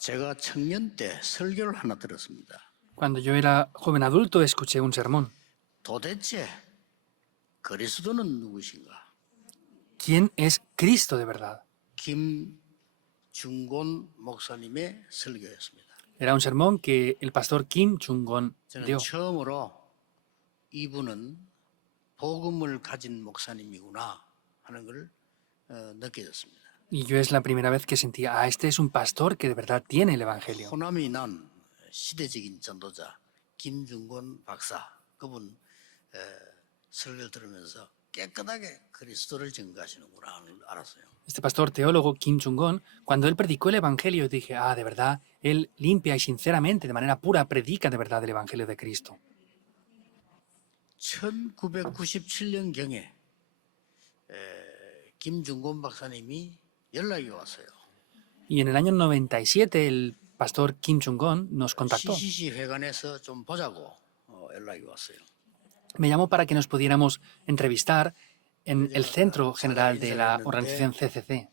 제가 청년 때 설교를 하나 들었습니다. Cuando yo era joven adulto escuché un sermón. 도대체 그리스도는 누구신가? ¿Quién es Cristo de verdad? 김중곤 목사님의 설교였습니다. Era un sermón que el pastor Kim Chung-gon 저는 dio. 처음으로 이분은 복음을 가진 목사님이구나 하는 걸 느껴졌습니다. Y yo es la primera vez que sentía, este es un pastor que de verdad tiene el Evangelio. 호남이 난 시대적인 전도자 김중곤 박사 그분 설교를 들으면서 깨끗하게 그리스도를 증거하시는구나 하는 걸 알았어요. Este pastor teólogo Kim Chung-gon, cuando él predicó el Evangelio, dije, de verdad, él limpia y sinceramente, de manera pura, predica de verdad el Evangelio de Cristo. 1997년경에 김중곤 박사님이 연락이 왔어요. Y en el año 97 el pastor Kim Chung-gon nos contactó. CCC 회관에서 좀 보자고 연락이 왔어요. Me llamó para que nos pudiéramos entrevistar en el centro general de la organización CCC.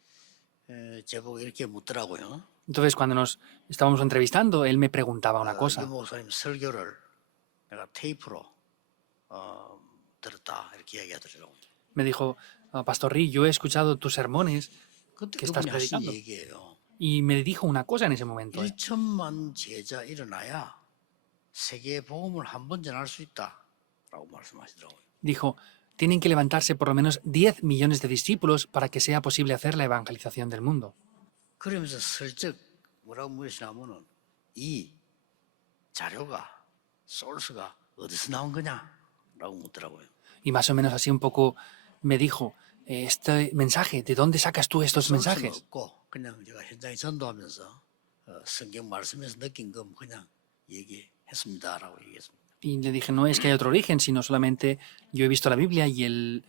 제보고 이렇게 묻더라고요. Entonces, cuando nos estábamos entrevistando, él me preguntaba una 유 cosa. 목사님 설교를 내가 테이프로 들었다 이렇게 이야기하더라고요. Me dijo, Pastor Ri, yo he escuchado tus sermones 그때 que estás 그분이 하신 predicando. 얘기예요. Y me dijo una cosa en ese momento. 1천만 제자 일어나야 세계의 복음을 한 번 전할 수 있다라고 말씀하시더라고요. Dijo, tienen que levantarse por lo menos 10 millones de discípulos para que sea posible hacer la evangelización del mundo. 그러면서 슬쩍 뭐라고 물으시냐면은 이 자료가 소스가 어디서 나온 거냐라고 묻더라고요. Y más o menos así un poco me dijo, este mensaje, ¿de dónde sacas tú estos 소스는 mensajes? 없고 그냥 제가 현장에 전도하면서 성경 말씀에서 느낀 거 그냥 얘기했습니다라고 얘기했습니다. Y le dije, no es que hay otro origen, sino solamente yo he visto la Biblia y en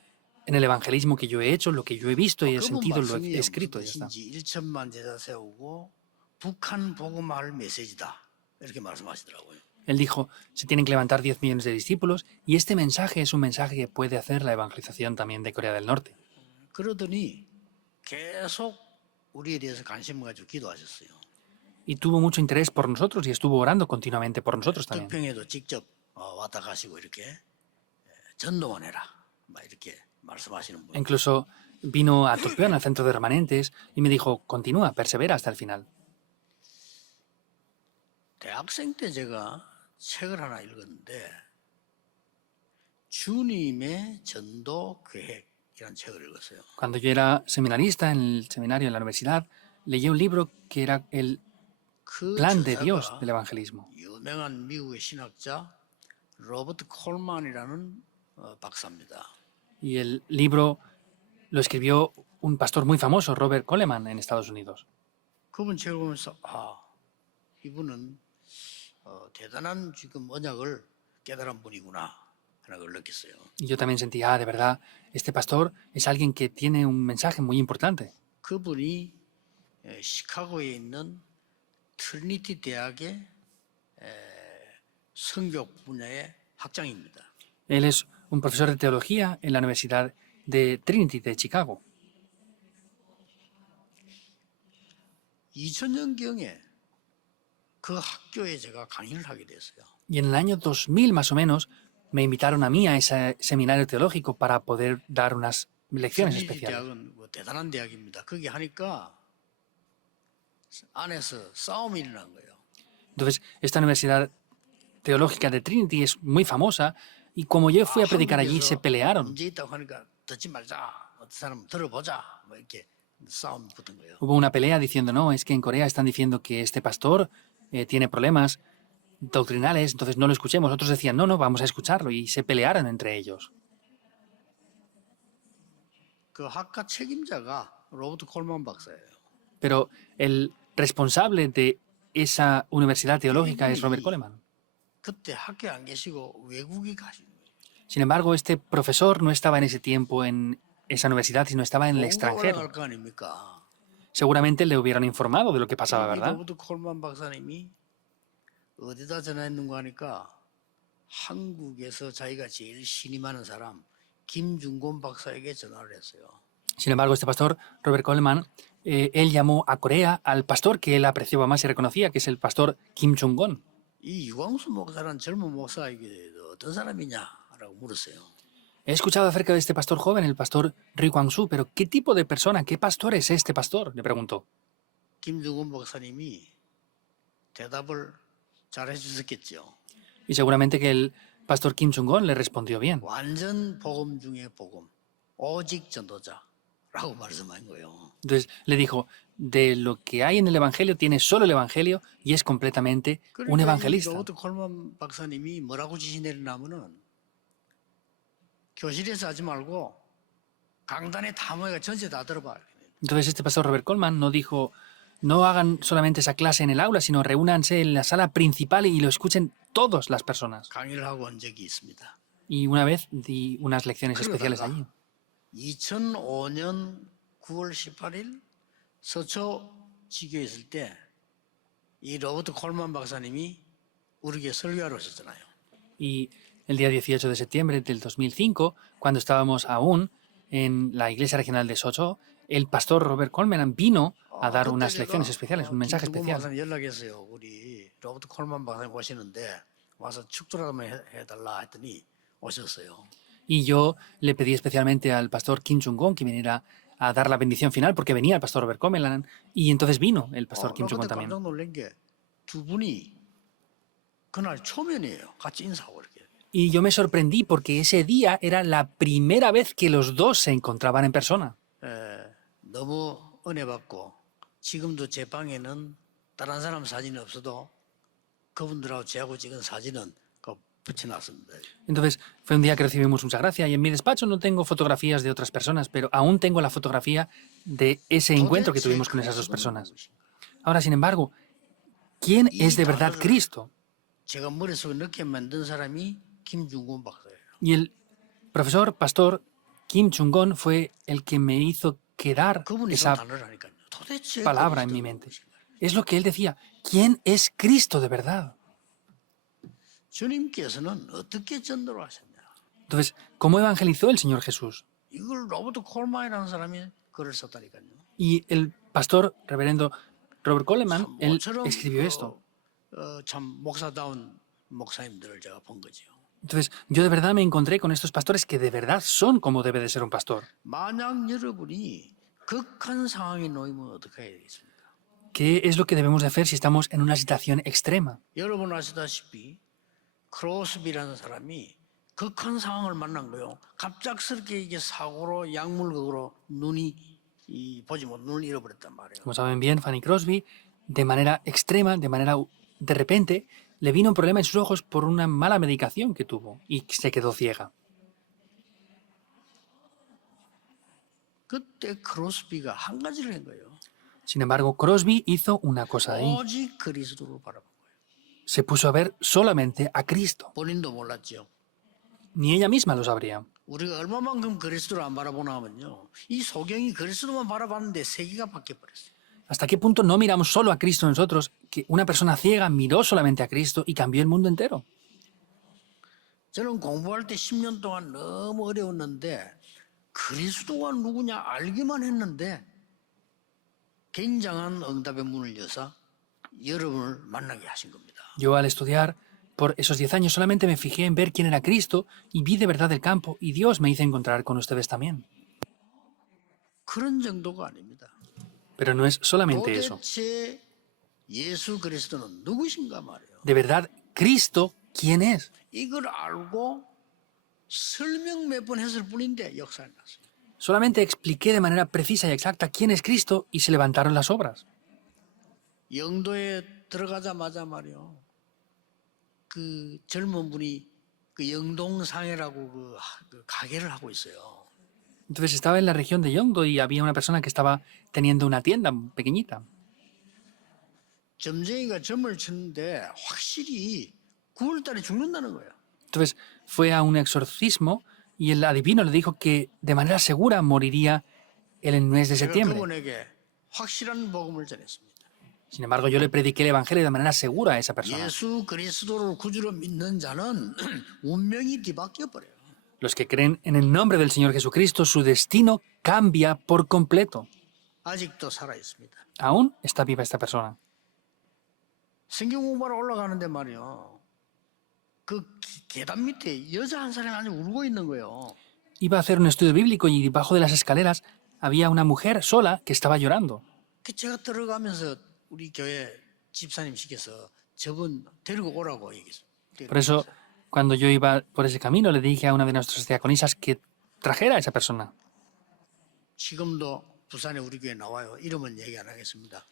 el evangelismo que yo he hecho, lo que yo he visto y he 그분 sentido, lo 말씀이 he escrito y ya está. 무슨 뜻인지 1천만 제자 세우고 북한 복음할 메시지다 이렇게 말씀하시더라고요. Él dijo, se tienen que levantar 10 millones de discípulos y este mensaje es un mensaje que puede hacer la evangelización también de Corea del Norte. 그러더니 계속 우리에 대해서 관심을 가지고 기도하셨어요. Y tuvo mucho interés por nosotros y estuvo orando continuamente por nosotros también. 특평에도 직접 왔다 가시고 이렇게 전도만 해라 막 이렇게 말씀하시는 분. Incluso vino a Tokio, al centro de remanentes, y me dijo, continúa, persevera hasta el final. 대학생 때 제가 책을 하나 읽었는데 주님의 전도 계획이라는 책을 읽었어요. Cuando yo era seminarista en el seminario, en la universidad, leí un libro que era el 그 plan de Dios 저자가 del evangelismo. 유명한 미국의 신학자 로버트 콜만이라는 박사입니다. Y el libro lo escribió un pastor muy famoso, Robert Coleman, en Estados Unidos. 그분 책을 보면서 이분은 대단한 지금 언약을 깨달은 분이구나 하는 걸 느꼈어요. Y yo también sentí, de verdad, este pastor es alguien que tiene un mensaje muy importante. 그분이 시카고에 있는 트리니티 대학의 성격 분야의 학장입니다. Él es un profesor de teología en la Universidad de Trinity de Chicago. 2000년경에 그 학교에 제가 강의를 하게 됐어요. Y en el año 2000 más o menos me invitaron a mí a ese seminario teológico para poder dar unas lecciones 트리니티 especiales. 대학은 대단한 대학입니다. 거기 하니까 안에서 싸움이 일어난 거예요. Entonces, esta universidad teológica de Trinity es muy famosa y como yo fui a predicar allí, se pelearon. 문제 있다고 하니까 듣지 말자. 어떤 사람 들어보자. 뭐 이렇게 싸움이 붙은 거예요. Hubo una pelea diciendo, no, es que en Corea están diciendo que este pastor tiene problemas doctrinales, entonces no lo escuchemos. Otros decían, no, vamos a escucharlo y se pelearon entre ellos. 그 학과 책임자가 로버트 콜만 박사예요. Pero el responsable de esa universidad teológica es Robert Coleman. 그때 학교에 안 계시고 외국에 가신 거예요. Sin embargo, este profesor no estaba en ese tiempo en esa universidad, sino estaba en el extranjero. 올라갈 거 아닙니까? Seguramente le hubieran informado de lo que pasaba, 이 ¿verdad? 로버트 콜만 박사님이 어디다 전화했는가 하니까 한국에서 자기가 제일 신임하는 사람 김중곤 박사에게 전화를 했어요. Sin embargo, este pastor, Robert Coleman, él llamó a Corea al pastor que él apreciaba más y reconocía, que es el pastor Kim Chung-gon. 이 유광수 목사라는 젊은 목사에게 어떤 사람이냐라고 물었어요. He escuchado acerca de este pastor joven, el pastor Ri Kwang-soo, pero ¿qué tipo de persona, qué pastor es este pastor? Le preguntó. 김중근 목사님이 대답을 잘 해주셨겠죠. Y seguramente que el pastor Kim Chung-gon le respondió bien. 완전 복음 중에 복음, 오직 전도자라고 말씀한 거예요. Entonces le dijo, de lo que hay en el Evangelio, tiene solo el Evangelio y es completamente un 그러니까 이 evangelista. 로버트 콜만 박사님이 뭐라고 지시 내리냐면은 교실에서 하지 말고 강단에 다 모여가 전체 다 들어봐. Entonces este pastor Robert Coleman no dijo, no hagan solamente esa clase en el aula, sino reúnanse en la sala principal y lo escuchen todas las personas. 강의를 하고 온 적이 있습니다. Y una vez di unas lecciones especiales allí. 2005년 9월 18일 서초 지교에 있을 때 이 로버트 콜만 박사님이 우리에게 설교하러 오셨잖아요. Y el día 18 de septiembre del 2005, cuando estábamos aún en la iglesia regional de Socho, el pastor Robert Coleman vino a dar unas lecciones especiales, un mensaje especial. 박사님 연락했어요. 우리 로버트 콜만 박사님 오시는데 와서 축도를 한번 해달라 했더니 오셨어요. Y yo le pedí especialmente al pastor Kim Chung-gon que viniera a dar la bendición final, porque venía el pastor Robert Coleman, y entonces vino el pastor Kim Chung-gon 그때 también. 깜짝 놀란 게 두 분이 그날 초면이에요. 같이 인사하고 이렇게. Y yo me sorprendí porque ese día era la primera vez que los dos se encontraban en persona. 너무 은혜 받고 지금도 제 방에는 다른 사람 사진이 없어도 그분들하고 제하고 찍은 사진은 붙여놨습니다. Entonces fue un día que recibimos mucha gracia y en mi despacho no tengo fotografías de otras personas, pero aún tengo la fotografía de ese encuentro que tuvimos con esas dos personas. Ahora, sin embargo, ¿quién es de verdad Cristo? 제가 머릿속에 넣게 만든 사람이 김중근 박사예요. Y el profesor, pastor Kim Chung-gon fue el que me hizo quedar 그분이 그 esa 단어를 하니까요. 도대체 palabra en mi mente. Es lo que él decía, ¿quién es Cristo de verdad? 주님께서는 어떻게 전도를 하셨냐? Entonces, ¿cómo evangelizó el Señor Jesús? 이걸 로버트 콜만이라는 사람이 글을 썼다니까요. Y el pastor reverendo Robert Coleman, él 모처럼 escribió esto. 참 목사다운 목사님들을 제가 본 거죠. Entonces, yo de verdad me encontré con estos pastores que de verdad son como debe de ser un pastor. 만약 여러분이 극한 상황에 놓이면 어떻게 해야 되겠습니까? ¿Qué es lo que debemos de hacer si estamos en una situación extrema? 여러분 아시다시피 크로스비라는 사람이 극한 상황을 만난 거요. 갑작스럽게 이게 사고로 약물극으로 눈이 보지 못 눈을 잃어버렸단 말이에요. Como saben bien, Fanny Crosby, de manera extrema, de repente, le vino un problema en sus ojos por una mala medicación que tuvo y se quedó ciega. 그때 크로스비가 한 가지를 한 거예요. Sin embargo, Crosby hizo una cosa ahí. 오직 그리스도를 바라본 거예요. Se puso a ver solamente a Cristo. 본인도 몰랐죠. Ni ella misma lo sabría. 우리가 얼마만큼 그리스도를 안 바라보나 하면요. 이 소경이 그리스도만 바라봤는데 세계가 바뀌어버렸어요. ¿Hasta qué punto no miramos solo a Cristo nosotros, que una persona ciega miró solamente a Cristo y cambió el mundo entero? 저는 공부할 때 10년 동안 너무 어려웠는데 그리스도가 누구냐 알기만 했는데 굉장한 응답의 문을 여서 여러분을 만나게 하신 겁니다. Yo al estudiar por esos 10 años solamente me fijé en ver quién era Cristo y vi de verdad el campo y Dios me hizo encontrar con ustedes también. 그런 정도가 아닙니다. Pero no es solamente eso. 도대체 예수 그리스도는 누구신가 말이에요. De verdad, Cristo, ¿quién es? 이걸 알고 설명 몇 번 했을 뿐인데 역사에 났어요. Solamente expliqué de manera precisa y exacta quién es Cristo y se levantaron las obras. 영도에 들어가자마자 말이요. 그 젊은 분이 그 영동상해라고 그 가게를 하고 있어요. Entonces estaba en la región de Yeongdo y había una persona que estaba teniendo una tienda pequeñita. 점쟁이가 점을 쳤는데 확실히 9월달에 죽는다는 거예요. Entonces fue a un exorcismo y el adivino le dijo que de manera segura moriría en el mes de 제가 septiembre. 그분에게 확실한 복음을 전했습니다. Sin embargo, yo le prediqué el evangelio de manera segura a esa persona. 예수 그리스도를 구주로 믿는 자는 운명이 뒤바뀌어 버려요. Los que creen en el nombre del Señor Jesucristo, su destino cambia por completo. 아직도 살아 있습니다. Aún está viva esta persona. 성경 공부하러 올라가는데 말이요. 그 계단 밑에 여자 한 사람이 아주 울고 있는 거예요. Iba a hacer un estudio bíblico y debajo de las escaleras había una mujer sola que estaba llorando. 그 제가 들어가면서 우리 교회 집사님 시켜서 저분 데리고 오라고 얘기했어요. Por eso, cuando yo iba por ese camino, le dije a una de nuestras diaconisas que trajera a esa persona. 지금도 부산에 우리 교회 나와요. 이름은 얘기 안 하겠습니다.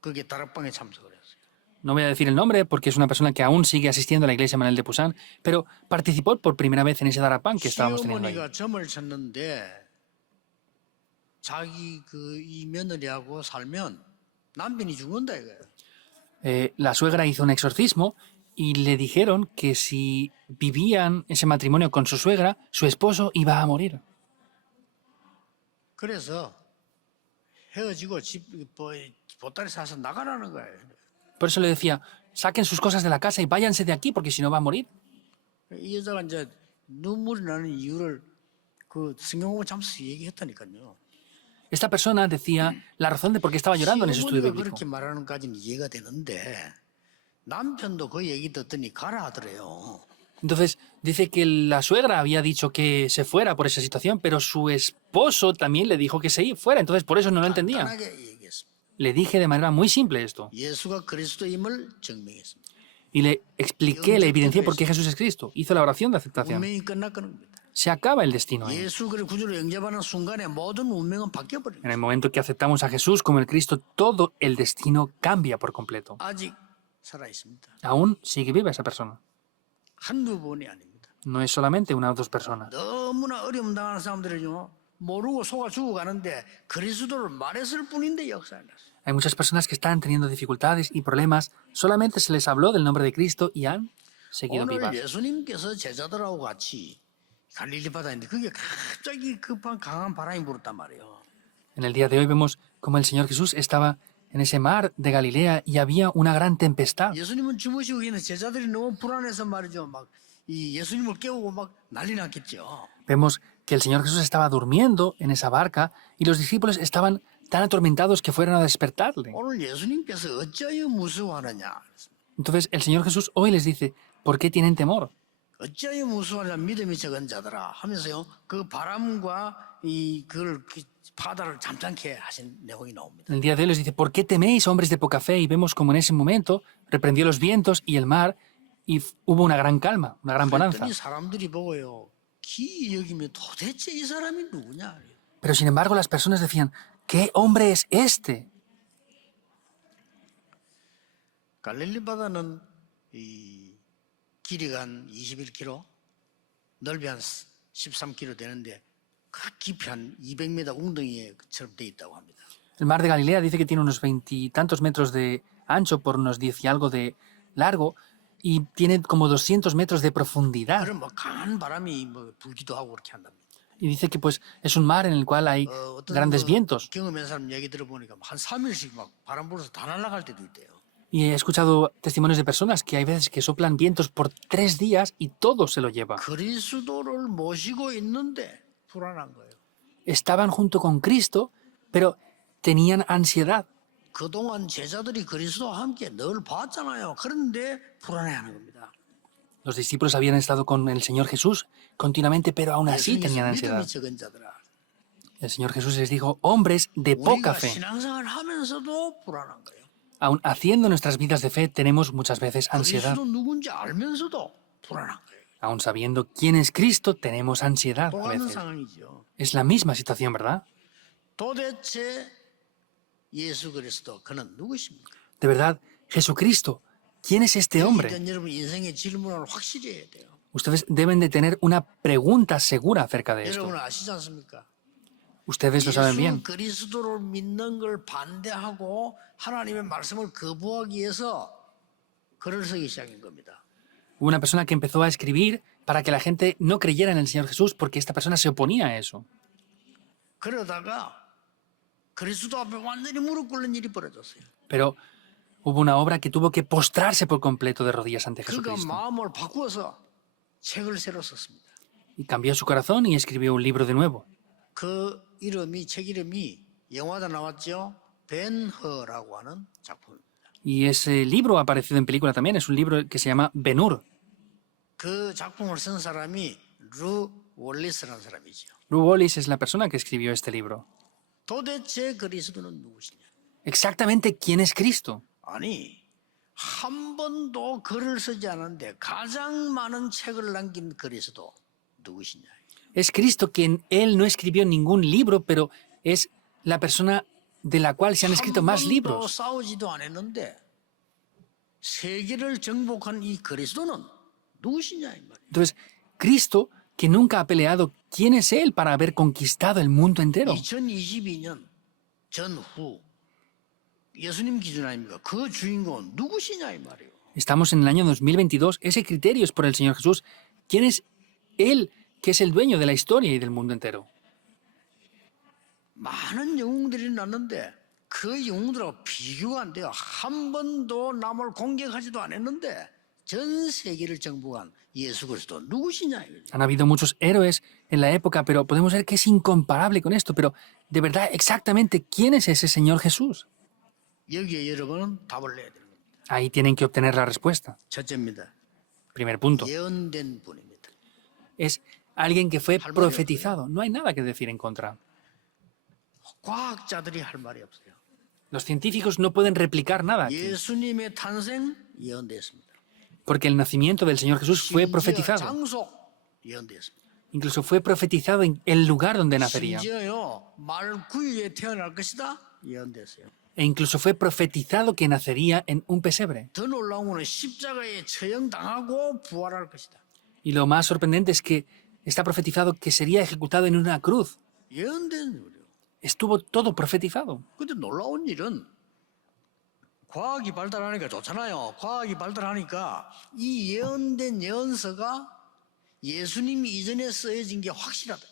그게 다락방에 참석을 했어요. No voy a decir el nombre porque es una persona que aún sigue asistiendo a la iglesia Manuel de Pusan, pero participó por primera vez en ese Darapán que estábamos teniendo ahí. 시어머니가 점을 쳤는데 자기 이 며느리하고 살면 남편이 죽는다 이거예요. La suegra hizo un exorcismo y le dijeron que si vivían ese matrimonio con su suegra, su esposo iba a morir. 그래서 헤어지고 보따리 싸서 나가라는 거예요. Por eso le decía, saquen sus cosas de la casa y váyanse de aquí porque si no va a morir. 이 여자가 이제 눈물이 나는 이유를 그 성경공부 잠시 얘기했다니까요. Esta persona decía la razón de por qué estaba llorando en ese estudio 시어머니가 bíblico. 그렇게 말하는 까지는 이해가 되는데 남편도 그 얘기 듣더니 가라 하더래요. Entonces, dice que la suegra había dicho que se fuera por esa situación, pero su esposo también le dijo que se fuera, entonces por eso no lo entendía. 간단하게 얘기했습니다. Le dije de manera muy simple esto 예수가 그리스도임을 증명했습니다. y le expliqué, le evidencié por qué Jesús es Cristo. Hizo la oración de aceptación. 운명이 끝났는 겁니다. Se acaba el destino ahí. 예수 그리스도 구주로 영접하는 순간에 모든 운명은 바뀌어 버립니다. En el momento que aceptamos a Jesús como el Cristo, todo el destino cambia por completo. 아직 살아 있습니다. Aún sigue viva esa persona. 한두 번이 아닙니다. No es solamente una o dos personas. 너무나 어려움 당하는 사람들은요. 모르고 속아 죽어가는데 그리스도를 말했을 뿐인데 역사를 났어요. Hay muchas personas que están teniendo dificultades y problemas. Solamente se les habló del nombre de Cristo y han seguido 오늘 vivas. 예수님께서 제자들하고 같이 갈릴리 바다인데 그게 갑자기 급한 강한 바람이 불었단 말이에요. En el día de hoy vemos como el Señor Jesús estaba en ese mar de Galilea y había una gran tempestad. 예수님은 주무시고 있는 제자들이 너무 불안해서 말이죠. 막 이 예수님을 깨우고 막 난리 났겠죠. Vemos que el Señor Jesús estaba durmiendo en esa barca y los discípulos estaban tan atormentados que fueron a despertarle. 오늘 예수님께서 어찌하여 무서워하느냐. Entonces el Señor Jesús hoy les dice, ¿por qué tienen temor? 어찌하여 무서워하냐 믿음이 적은 자들아 하면서요. 그 바람과 그걸 바다를 잠잠케 하신 내용이 나옵니다. En el día de hoy les dice, ¿por qué teméis, hombres de poca fe? Y vemos como en ese momento reprendió los vientos y el mar y hubo una gran calma, una gran bonanza. 그랬더니 사람들이 보고요. 기이 여기면 도대체 이 사람이 누구냐. Pero sin embargo las personas decían, ¿qué hombre es este? 갈릴리 바다는 길이가 한 21km, 넓이 한 13km 되는데 그 깊이 한 200m 웅덩이처럼 돼 있다고 합니다. El mar de Galilea dice que tiene unos 20 y tantos metros de ancho por unos 10 y algo de largo y tiene como 200 metros de profundidad. 그럼 뭐 강한 바람이 불기도 하고 그렇게 한답니다. Y dice que pues es un mar en el cual hay 어떤 grandes vientos. 경험한 사람 얘기 들어보니까 한 3일씩 막 바람 불어서 다 날아갈 때도 있대요. Y he escuchado testimonios de personas que hay veces que soplan vientos por 3 días y todo se lo lleva. 그리스도를 모시고 있는데 불안한 거예요. Estaban junto con Cristo, pero tenían ansiedad. 그동안 제자들이 그리스도와 함께 늘 봤잖아요. 그런데 불안해하는 겁니다. Los discípulos habían estado con el Señor Jesús continuamente, pero aún así tenían ansiedad. 믿음이 적은 자들아. El Señor Jesús les dijo, hombres de poca 우리가 fe. 신앙생활 하면서도 불안한 거예요. Aún haciendo nuestras vidas de fe, tenemos muchas veces ansiedad. 그리스도 누군지 알면서도 불안한 거예요. Aún sabiendo quién es Cristo, tenemos ansiedad a 똑같은 veces. 상황이죠. Es la misma situación, ¿verdad? 도대체 예수 그리스도 그는 누구십니까? De verdad, Jesucristo, ¿quién es este hombre? 일단 여러분 인생의 질문을 확실히 해야 돼요. Ustedes deben de tener una pregunta segura acerca de esto. 여러분 아시지 않습니까? Ustedes lo saben 예수 bien. 그리스도를 믿는 걸 반대하고 하나님의 말씀을 거부하기 위해서 글을 쓰기 시작한 겁니다. Hubo una persona que empezó a escribir para que la gente no creyera en el Señor Jesús porque esta persona se oponía a eso. 그러다가 그리스도 앞에 완전히 무릎 꿇는 일이 벌어졌어요. Pero hubo una obra que tuvo que postrarse por completo de rodillas ante 그가 Jesucristo. 마음을 바꾸어서 책을 새로 썼습니다. Y cambió su corazón y escribió un libro de nuevo. 그 이름이 책 이름이 영화도 나왔죠. 벤허라고 하는 작품입니다. Y ese libro ha aparecido en película también. Es un libro que se llama Ben-Hur. 그 작품을 쓴 사람이 루 월리스라는 사람이죠. Lou Wallis es la persona que escribió este libro. 도대체 그리스도는 누구시냐? Exactamente quién es Cristo. 아니, 한 번도 글을 쓰지 않았는데 가장 많은 책을 남긴 그리스도 누구시냐? Es Cristo quien él no escribió ningún libro, pero es la persona de la cual se han escrito más 한 번도 libros. 싸우지도 않았는데 세계를 정복한 이 그리스도는 누구시냐 이 말이에요. Entonces, Cristo, que nunca ha peleado, ¿quién es él para haber conquistado el mundo entero? 2022년 전후 예수님 기준 아닙니까? 그 주인공은 누구시냐 이 말이에요. Estamos en el año 2022. Ese criterio es por el Señor Jesús. ¿Quién es él que es el dueño de la historia y del mundo entero? 많은 영웅들이 났는데 그 영웅들하고 비교가 안 돼요. 한 번도 남을 공격하지도 않았는데 전 세계를 정복한 예수 그리스도 누구시냐 이거죠. Han habido muchos héroes en la época, pero podemos ver que es incomparable con esto. Pero, de verdad, exactamente, ¿quién es ese Señor Jesús? 여기에 여러분은 답을 내야 되는 겁니다. Ahí tienen que obtener la respuesta. 첫째입니다. Primer punto. 예언된 분입니다. Es alguien que fue profetizado. No hay nada que decir en contra. 과학자들이 할 말이 없어요. Los científicos no pueden replicar nada aquí, 예수님의 탄생 예언됐습니다. porque el nacimiento del Señor Jesús fue 심지어 profetizado. 장소 예언됐습니다. Incluso fue profetizado en el lugar donde nacería. 심지어요 말 9일에 태어날 것이다 예언됐어요. E incluso fue profetizado que nacería en un pesebre. 더 놀라운 거는 십자가에 처형당하고 부활할 것이다. Y lo más sorprendente es que está profetizado que sería ejecutado en una cruz. 예언된 거예요. Estuvo todo profetizado. 근데 놀라운 일은 과학이 발달하니까 좋잖아요. 과학이 발달하니까 이 예언된 예언서가 예수님이 이전에 쓰여진 게 확실하다.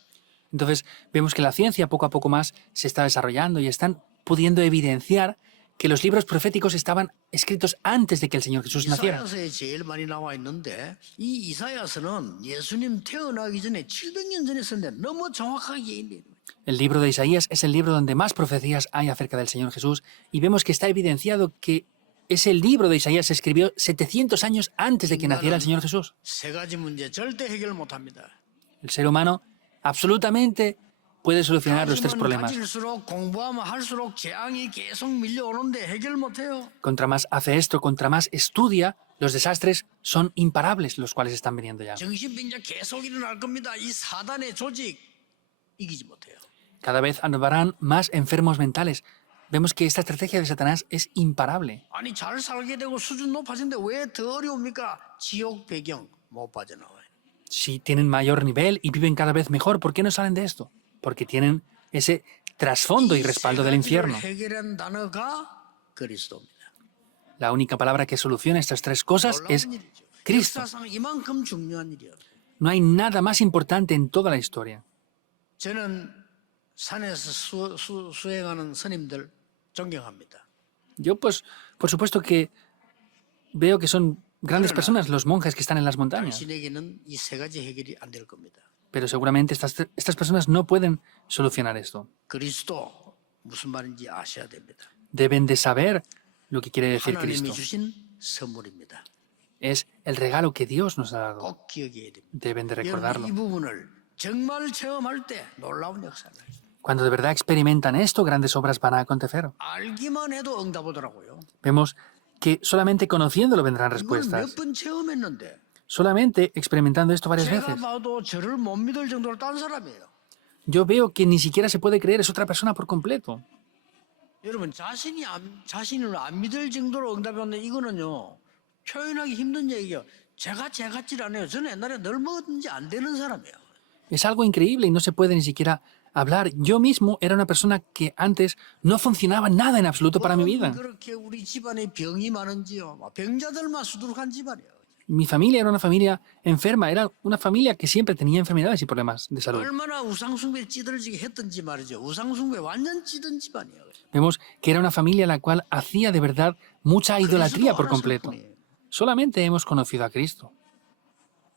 Entonces vemos que la ciencia poco a poco más se está desarrollando y están pudiendo evidenciar que los libros proféticos estaban escritos antes de que el Señor Jesús naciera. 이사야서에 제일 많이 나와 있는데 이 이사야서는 예수님 태어나기 전에 700년 전에 썼는데 너무 정확하게 예언돼요. El libro de Isaías es el libro donde más profecías hay acerca del Señor Jesús y vemos que está evidenciado que ese libro de Isaías se escribió 700 años antes de que naciera el Señor Jesús. 세 가지 문제 절대 해결 못합니다. El ser humano absolutamente puede solucionar los tres 가지면 problemas. 가질수록 공부하면 할수록 재앙이 계속 밀려오는데 해결 못해요. Contra más hace esto, contra más estudia, los desastres son imparables los cuales están viniendo ya. 정신병자 계속 일어날 겁니다. 이 사단의 조직 이기지 못해요. Cada vez habrán más enfermos mentales. Vemos que esta estrategia de Satanás es imparable. 아니 잘 살게 되고 수준 높아지는데 왜 더 어려웁니까? 지옥 배경 못 빠져나와요. Si tienen mayor nivel y viven cada vez mejor, ¿por qué no salen de esto? Porque tienen ese trasfondo y respaldo del infierno. 해결한 단어가 그리스도입니다. La única palabra que soluciona estas tres cosas es 놀라운 일이죠. Cristo. 역사상 이만큼 중요한 일이에요. No hay nada más importante en toda la historia. 저는 산에서 수행하는 스님들 존경합니다. Yo, pues, por supuesto que veo que son grandes personas los monjes que están en las montañas, 당신에게는 이 세 가지 해결이 안 될 겁니다. pero seguramente estas personas no pueden solucionar esto. 그리스도 무슨 말인지 아셔야 됩니다. Deben de saber lo que quiere decir 하나님이 Cristo. 주신 선물입니다. Es el regalo que Dios nos ha dado. 꼭 기억해야 됩니다. Deben de 여러분 recordarlo. 이 부분을 정말 체험할 때 놀라운 역사를 Cuando de verdad experimentan esto, grandes obras van a acontecer. 알기만 해도 응답 오더라고요. Vemos que solamente conociéndolo vendrán 이걸 respuestas. 몇 번 체험했는데 Solamente experimentando esto varias 제가 veces. 봐도 저를 못 믿을 정도로 딴 사람이에요. Yo veo que ni siquiera se puede creer, es otra persona por completo. 여러분 자신을 안 믿을 정도로 응답이 왔는데 이거는요 표현하기 힘든 얘기예요. 제가 제 같질 않아요. 저는 옛날에 늘 뭐든지 안 되는 사람이에요. Es algo increíble y no se puede ni siquiera hablar. Yo mismo era una persona que antes no funcionaba nada en absoluto para mi vida. 그렇게 우리 집안에 병이 많은지요. 병자들만 수두룩한 집안이에요. Mi familia era una familia enferma, era una familia que siempre tenía enfermedades y problemas de salud. 얼마나 우상숭배 찌들지게 했던지 말이죠. 우상숭배 완전 찌든 집안이에요. Vemos que era una familia la cual hacía de verdad mucha idolatría por completo. Solamente hemos conocido a Cristo.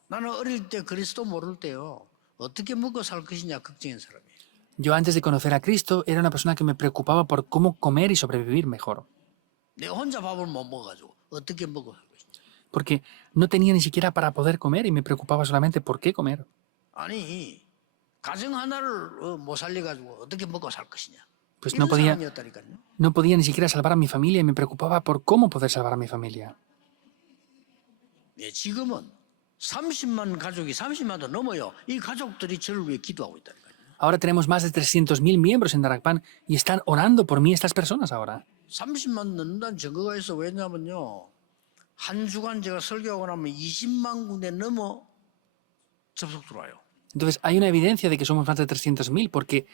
나는 어릴 때 그리스도 모를 때요. 어떻게 먹고 살 것이냐 걱정한 사람이에요. Yo antes de conocer a Cristo era una persona que me preocupaba por cómo comer y sobrevivir mejor, 내가 혼자 밥을 못 먹어가지고 어떻게 먹어 할 것이냐. porque no tenía ni siquiera para poder comer y me preocupaba solamente por qué comer. 아니 가정 하나를 못 살려가지고 어떻게 먹고 살 것이냐. Pues 이런 상황이었다니까요. no podía ni siquiera salvar a mi familia y me preocupaba por cómo poder salvar a mi familia. 예, 지금은 30만 가족이 30만도 넘어요. 이 가족들이 저를 위해 기도하고 있다니까요. Ahora tenemos más de 300.000 miembros en Darakpan y están orando por mí estas personas ahora. 30만 넘는다는 증거가 있어. 왜냐면요. 한 주간 제가 설교하고 나면 20만 군데 넘어 접속 들어와요. Entonces hay una evidencia de que somos más de 300.000 porque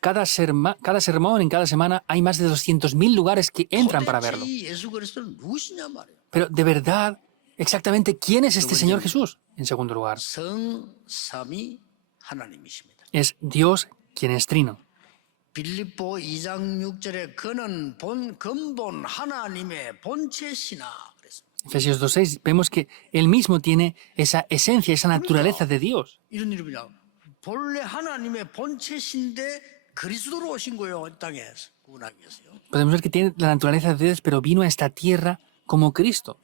cada sermón en cada semana hay más de 200.000 lugares que entran para verlo. 도대체 이 예수 그리스도는 누구시냐 말이에요. Pero de verdad, exactamente, ¿quién es este Señor Jesús? En segundo lugar, 성삼위 하나님이십니다. es Dios quien es trino. 빌립보 2장 6절에 그는 근본 하나님의 본체시나 그랬습니다. Efesios 2.6 vemos que Él mismo tiene esa esencia, esa naturaleza de Dios. 이런 이름이냐. 본래 하나님의 본체신데 그리스도로 오신 거예요. 이 땅에 구원하기 위해서요. Podemos ver que tiene la naturaleza de Dios, pero vino a esta tierra como Cristo.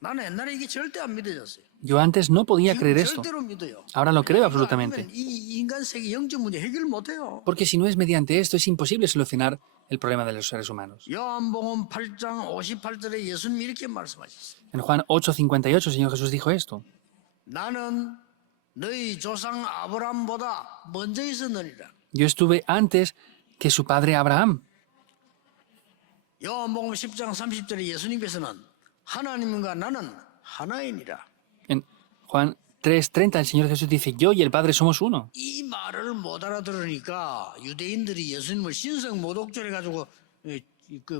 나는 옛날에 이게 절대 안 믿어졌어요. Yo antes no podía 지금 creer esto. 절대로 믿어요. Ahora lo creo 이거 absolutamente. 아니면 이 인간 세계 영적 문제 해결 못해요. Porque si no es mediante esto, es imposible solucionar el problema de los seres humanos. 요한복음 8장 58절에 예수님이 이렇게 말씀하셨어요. En Juan 8:58 el Señor Jesús dijo esto. 나는 너희 조상 아브라함보다 먼저 있었느니라. Yo estuve antes que su padre Abraham. 요한복음 10장 30절에 예수님께서는 하나님과 나는 하나이니라. En Juan 3:30 el Señor Jesús dice, yo y el Padre somos uno. 이 말을 못 알아들으니까 유대인들이 예수님을 신성 모독죄를 가지고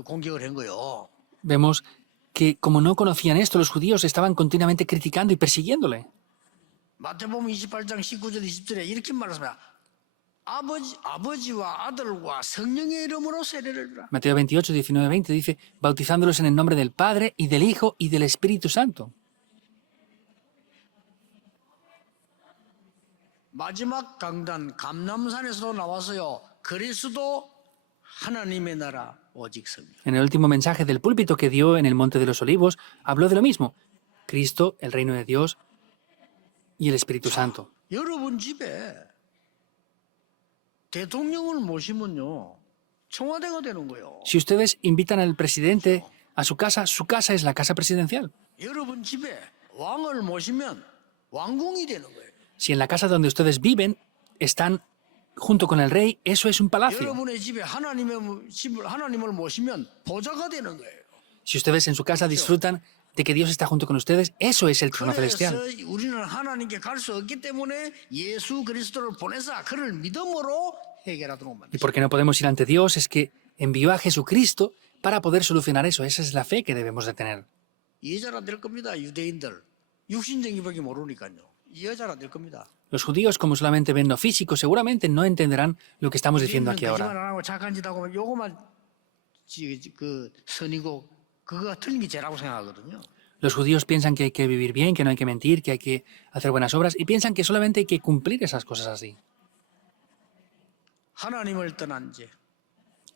공격을 한 거예요. Vemos que como no conocían esto, los judíos estaban continuamente criticando y persiguiéndole. 마태복음 28장 19절 20절에 이렇게 말했습니다. 아버지와 아들과 성령의 이름으로 세례를 주라. Mateo 28, 19, 20 dice, bautizándolos en el nombre del Padre y del Hijo y del Espíritu Santo. 마지막 강단 감람산에서도 나와서요. 그리스도 하나님의 나라 오직 성령. En el último mensaje del púlpito que dio en el Monte de los Olivos, habló de lo mismo. Cristo, el reino de Dios y el Espíritu Santo. 여러분 집에 대통령을 모시면요. 청와대가 되는 거예요. Si ustedes invitan al presidente a su casa es la casa presidencial. 여러분 집에 왕을 모시면 왕궁이 되는 거예요. Si en la casa donde ustedes viven están junto con el rey, eso es un palacio. 여러분의 집에 하나님을 모시면 보좌가 되는 거예요. Si ustedes en su casa disfrutan de que Dios está junto con ustedes, eso es el trono 그래서 celestial. 우리는 하나님께 갈 수 없기 때문에 예수 그리스도를 보내사 그를 믿음으로 해결하도록 Y 만드셨어요. porque no podemos ir ante Dios es que envió a Jesucristo para poder solucionar eso. Esa es la fe que debemos de tener. 이 여자라 될 겁니다. 유대인들 육신적인밖에 모르니까요. 이 여자라 될 겁니다. Los judíos, como solamente ven lo físico, seguramente no entenderán lo que estamos diciendo aquí 거짓말 ahora. 안 하고 착한 짓 하고 요거만 그 선이고 그거가 틀린 게 죄라고 생각하거든요. Los judíos piensan que hay que vivir bien, que no hay que mentir, que hay que hacer buenas obras y piensan que solamente hay que cumplir esas cosas así. 하나님을 떠난 죄,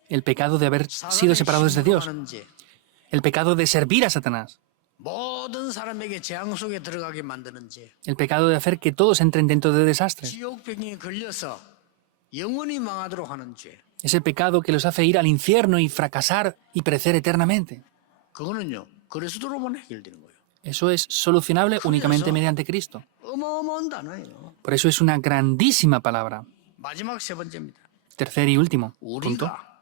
El pecado de haber sido 사단의 separados de Dios, 신부하는 죄, el pecado de servir a Satanás, 모든 사람에게 재앙 속에 들어가게 만드는 죄, el pecado de hacer que todos entren dentro de desastres, 지옥병에 걸려서 영원히 망하도록 하는 죄. ese pecado que los hace ir al infierno y fracasar y perecer eternamente. 그거는요 그리스도로만 해결되는 거예요. Eso es solucionable únicamente mediante Cristo. 어마어마한 단어예요. Por eso es una grandísima palabra. 마지막 세 번째입니다. Tercer y último punto. 우리가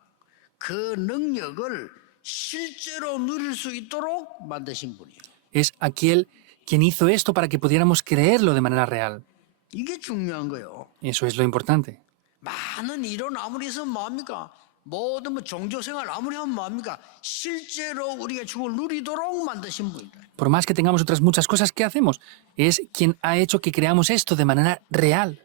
그 능력을 실제로 누릴 수 있도록 만드신 분이에요. Es aquel quien hizo esto para que pudiéramos creerlo de manera real. 이게 중요한 거예요. Eso es lo importante. 많은 이론 아무리 있으면 뭐합니까? 모든 종교생활 아무리 하면 뭐합니까? 실제로 우리가 죽을 누리도록 만드신 분이다. Por más que tengamos otras muchas cosas que hacemos, es quien ha hecho que creamos esto de manera real.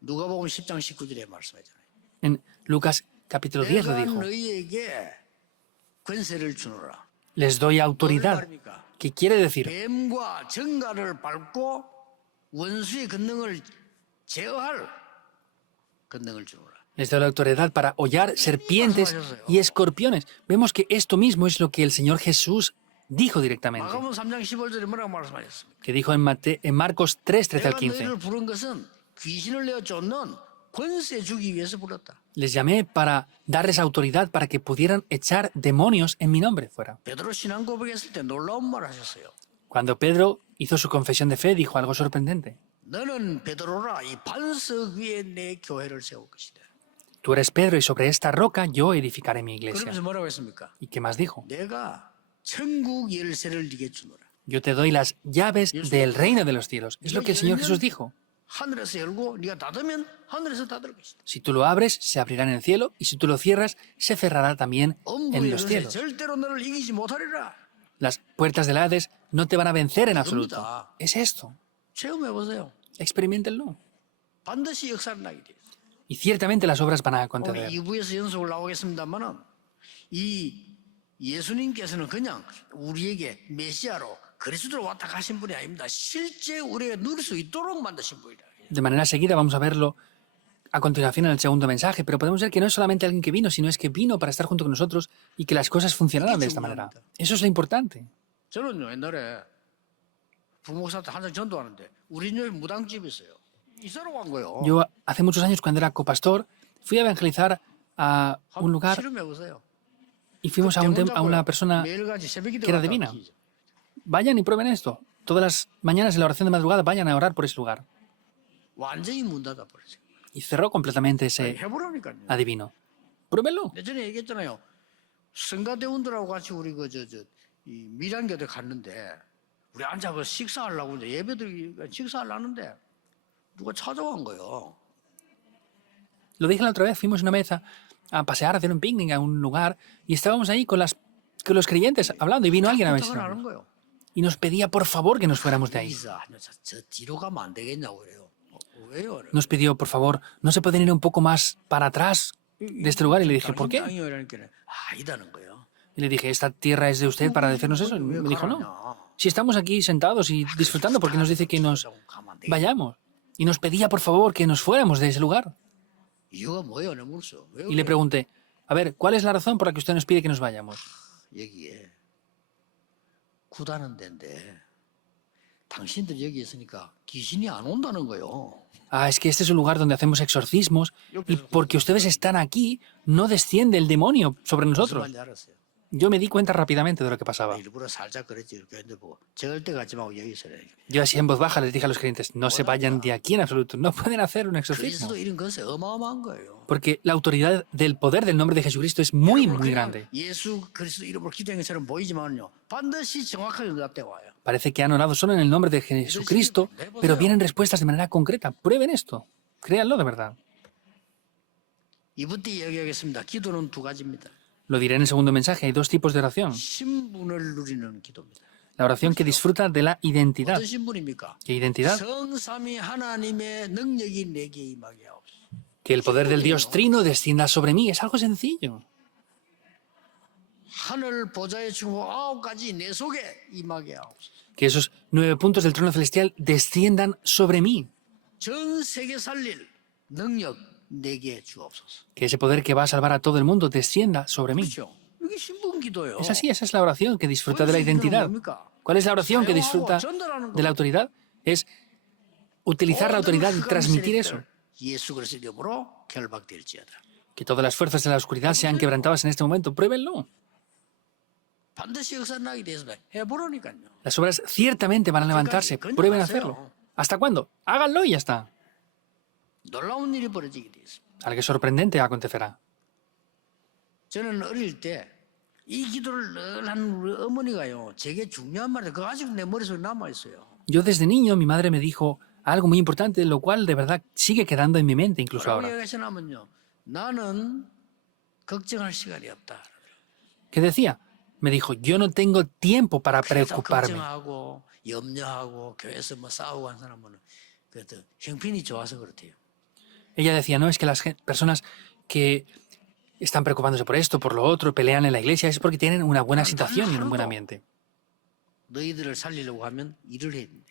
누가복음 10장 19절에 말씀하잖아요. En Lucas capítulo 10 lo 내가 dijo. 너희에게 권세를 주노라. Les doy 뭘 autoridad. 말입니까? ¿Qué quiere decir? 뱀과 정갈을 밟고 원수의 권능을 제어할 권능을 주노라. Les doy la autoridad para hollar serpientes y escorpiones. Vemos que esto mismo es lo que el Señor Jesús dijo directamente, 마가복음 3장 15절에 뭐라고 말씀하셨습니까? que dijo en Marcos 3, 13 al 내가 15. 너희를 부른 것은 귀신을 내어 쫓는 권세 주기 위해서 불렀다. Les llamé para darles autoridad para que pudieran echar demonios en mi nombre fuera. 베드로 신앙 고백했을 때 놀라운 말 하셨어요. Cuando Pedro hizo su confesión de fe, dijo algo sorprendente. 너는 베드로라 이 반석 위에 내 교회를 세울 것이다. Tú eres Pedro y sobre esta roca yo edificaré mi iglesia. 그러면서 뭐라고 했습니까? ¿Y qué más dijo? 내가 천국 열쇠를 네게 주노라. Yo te doy las llaves del reino de los cielos. Es lo que el Señor Jesús dijo. 하늘에서 열고 네가 닫으면 하늘에서 닫을 것이다. Si tú lo abres, se abrirá en el cielo, y si tú lo cierras, se cerrará también en 엄부의 los 열쇠 cielos. 절대로 너를 이기지 못하리라. Las puertas del Hades no te van a vencer en absoluto. 이겁니다. Es esto. 체험해 보세요. Experimentenlo. 반드시 역사는 나게 돼. Y ciertamente las obras van a 오늘 acontecer. 2부에서 연속을 나오겠습니다만은 이 예수님께서는 그냥 우리에게 메시아로 그리스도로 왔다 가신 분이 아닙니다. 실제 우리가 누릴 수 있도록 만드신 분이다. De manera seguida vamos a verlo a continuación en el segundo mensaje, pero podemos ver que no es solamente alguien que vino, sino es que vino para estar junto con nosotros y que las cosas funcionaran de esta manera. Eso es lo importante. 저는요 옛날에 부목사 때 한참 전도하는데 우리 집에 무당집이 있어요. 이사로 간 거예요. Yo hace muchos años, cuando era copastor, fui a evangelizar a un lugar 실험해 보세요. y fuimos a una persona 매일같이 새벽 기도 que era 갔다 divina. 오시죠. Vayan y prueben esto. Todas las mañanas en la oración de madrugada vayan a orar por ese lugar. 완전히 문 닫아 버렸어요. Y cerró completamente ese 해보라니까요. adivino. Pruébenlo. 예전에 얘기했잖아요. 성가대원들하고 같이 우리 이 밀양교대 갔는데 우리 앉아 그 식사하려고 이제 예배드리 식사하려는데 누가 찾아온 거예요. Lo dije la otra vez, fuimos una vez a pasear, a hacer un picnic a un lugar y estábamos ahí con los creyentes hablando y vino alguien a 부탁을 하는 veces 거예요. y nos pedía por favor que nos fuéramos de ahí. 이사, 저 뒤로 가면 안 되겠냐고 그래요. 왜요? Nos pidió, por favor, ¿no se pueden ir un poco más para atrás de este lugar? Y le dije, ¿por qué? 땅이요? 이러니까 아니다는 거예요. Y le dije, ¿esta tierra es de usted para decirnos eso? Y 왜 me dijo, no. 가라냐? Si estamos aquí sentados y disfrutando, ¿por qué nos dice que nos 가면 안 되겠냐? vayamos? Y nos pedía, por favor, que nos fuéramos de ese lugar. 이유가 뭐예요? 내 물었어. 왜 Y le pregunté, a ver, ¿cuál es la razón por la que usted nos pide que nos vayamos? 여기에 구다는 데인데 당신들 여기 있으니까 귀신이 안 온다는 거예요. Ah, es que este es un lugar donde hacemos exorcismos y porque ustedes están aquí, no desciende el demonio sobre 무슨 nosotros. 말인지 알았어요. Yo me di cuenta rápidamente de lo que pasaba. 일부러 살짝 그랬지. 그런데 보고 절대 가지 말고 여기 있으래. Yo así en voz baja les dije a los creyentes, no se vayan de aquí en absoluto, no pueden hacer un exorcismo. 그리스도 이런 것은 어마어마한 거예요. Porque la autoridad del poder del nombre de Jesucristo es muy, muy grande. 예수 그리스도 이름으로 기도한 것처럼 보이지만요. 반드시 정확하게 응답돼 와요. Parece que han orado solo en el nombre de Jesucristo, pero vienen respuestas de manera concreta. Prueben esto. Créanlo de verdad. 이부 때 이야기하겠습니다. 기도는 두 가지입니다. Lo diré en el segundo mensaje. Hay dos tipos de oración. 신분을 누리는 기도입니다. La oración que disfruta de la identidad. 어떤 신분입니까? ¿Qué identidad? 성삼위 하나님의 능력이 내게 임하게 하옵소서. Que el poder del Dios Trino descienda sobre mí. Es algo sencillo. 하늘 보좌의 충고 9가지 내 속에 임하게 하옵소서. Que esos 9 puntos del trono celestial desciendan sobre mí. 전 세계 살릴 능력 내게 주옵소서. Que ese poder que va a salvar a todo el mundo descienda sobre mí. 그렇죠? 이게 신분 기도예요. Es así, esa es la oración que disfruta de la identidad. ¿Cuál es la oración que disfruta de la autoridad? Es utilizar la autoridad y transmitir eso. 예수 그리스도 이름으로 결박될지어다. Que todas las fuerzas de la oscuridad sean quebrantadas en este momento. Pruébenlo. 반드시 역사 나게 되어서 해보라니까요. Las obras ciertamente van a levantarse. Prueben a hacerlo. ¿Hasta cuándo? Háganlo y ya está. 놀라운 일이 벌어지게 돼 있습니다. Algo sorprendente acontecerá. 저는 어릴 때 이 기도를 늘 하는 우리 어머니가요. 제게 중요한 말이 그거 아직 내 머릿속에 남아 있어요. Yo desde niño, mi madre me dijo algo muy importante, lo cual de verdad sigue quedando en mi mente incluso 뭐라고 ahora. 얘기하시냐면요. 나는 걱정할 시간이 없다. ¿Qué decía? Me dijo, yo no tengo tiempo para 그래서 preocuparme. 걱정하고 염려하고 교회에서 뭐 싸우고 한 사람은 그래도 형편이 좋아서 그렇대요. Ella decía, no, es que las personas que están preocupándose por esto, por lo otro, pelean en la iglesia, es porque tienen una buena situación y un buen ambiente. 너희들을 살리려고 하면 일을 해야 된대요.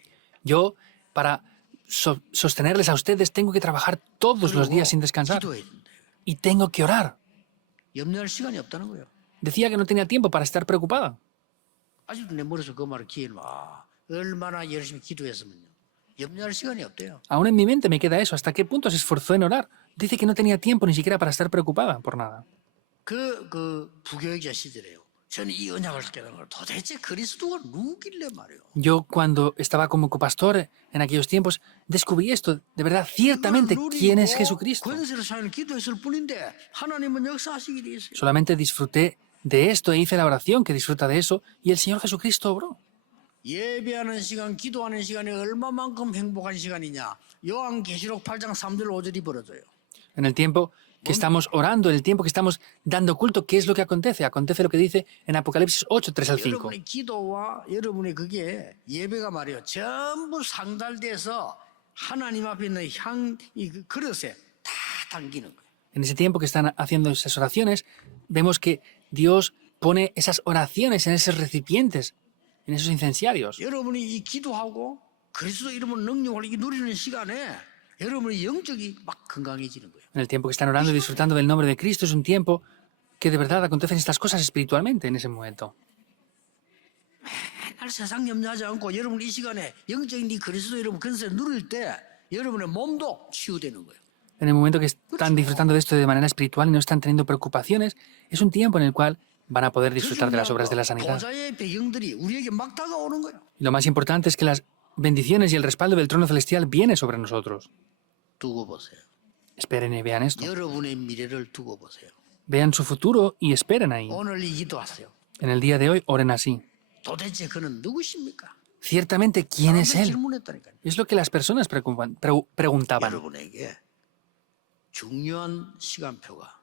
Yo, para sostenerles a ustedes, tengo que trabajar todos los días sin descansar. 기도해야 된다. Y tengo que orar. 염려할 시간이 없다는 거예요. Decía que no tenía tiempo para estar preocupada. 아직도 내 머릿속에 그 말을 기억나. 얼마나 열심히 기도했으면요. 염려할 시간이 없대요. Aún en mi mente me queda eso. ¿Hasta qué punto se esforzó en orar? Dice que no tenía tiempo ni siquiera para estar preocupada por nada. 그 부교육자 시절에요. 저는 이 언약을 깨달은 걸 도대체 그리스도가 누구길래 말이에요. Yo cuando estaba como copastor en aquellos tiempos descubrí esto. De verdad, ciertamente, ¿quién es Jesucristo? 권세를 사용을 기도했을 뿐인데 하나님은 역사하시기 돼 있어요. Solamente disfruté de esto e hice la oración que disfruta de eso y el Señor Jesucristo obró. 예배하는 시간, 기도하는 시간이 얼마만큼 행복한 시간이냐. 요한계시록 8장 3절 5절이 벌어져요. En el tiempo que estamos orando, en el tiempo que estamos dando culto, ¿qué es lo que acontece? Acontece lo que dice en Apocalipsis 8, 3 al 5. 여러분의 기도와 여러분의 그게 예배가 말이에요. 전부 상달돼서 하나님 앞에 있는 이 그릇에 다 담기는 거예요. En ese tiempo que están haciendo esas oraciones, vemos que Dios pone esas oraciones en esos recipientes, en esos incenciarios. 여러분이 이 기도하고 그리스도 이름으로 능력을 누리는 시간에 여러분의 영적이 막 건강해지는 거예요. En el tiempo que están orando y disfrutando del nombre de Cristo, es un tiempo que de verdad acontecen estas cosas espiritualmente en ese momento. 맨날 세상 염려하지 않고 여러분 이 시간에 영적인 이 그리스도 이름 근세 누릴 때 여러분의 몸도 치유되는 거예요. En el momento que están disfrutando de esto de manera espiritual y no están teniendo preocupaciones, es un tiempo en el cual van a poder disfrutar de las obras de la sanidad. 보좌의 배경들이 우리에게 막 다가오는 거예요. Y lo más importante es que las bendiciones y el respaldo del trono celestial viene sobre nosotros. 두고 보세요. Esperen y vean esto. 여러분의 미래를 두고 보세요. Vean su futuro y esperen ahí. 오늘 이 기도하세요. En el día de hoy, oren así. 도대체 그는 누구십니까? Ciertamente, ¿quién es 사람들이 Él? 질문했다니까요. Es lo que las personas preguntaban. 여러분에게 중요한 시간표가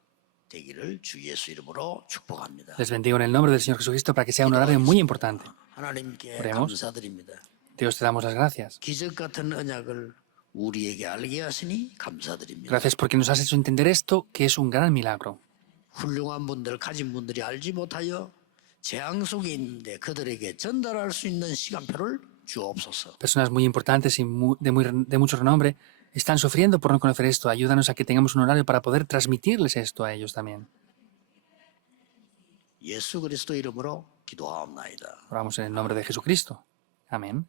되기를 주 예수 이름으로 축복합니다. Les bendigo en el nombre del Señor Jesucristo para que sea un horario muy importante. 하나님께 Oremos. 감사드립니다. Dios, te damos las gracias. 기적 같은 언약을 우리에게 알게 하시니 감사드립니다. Gracias porque nos has hecho entender esto, que es un gran milagro. 훌륭한 분들, 가진 분들이 알지 못하여 재앙 속에 있는데 그들에게 전달할 수 있는 시간표를 주옵소서. Personas muy importantes y de mucho renombre están sufriendo por no conocer esto. Ayúdanos a que tengamos un horario para poder transmitirles esto a ellos también. 예수 그리스도 이름으로 기도하옵나이다. Oramos en el nombre de Jesucristo. Amén.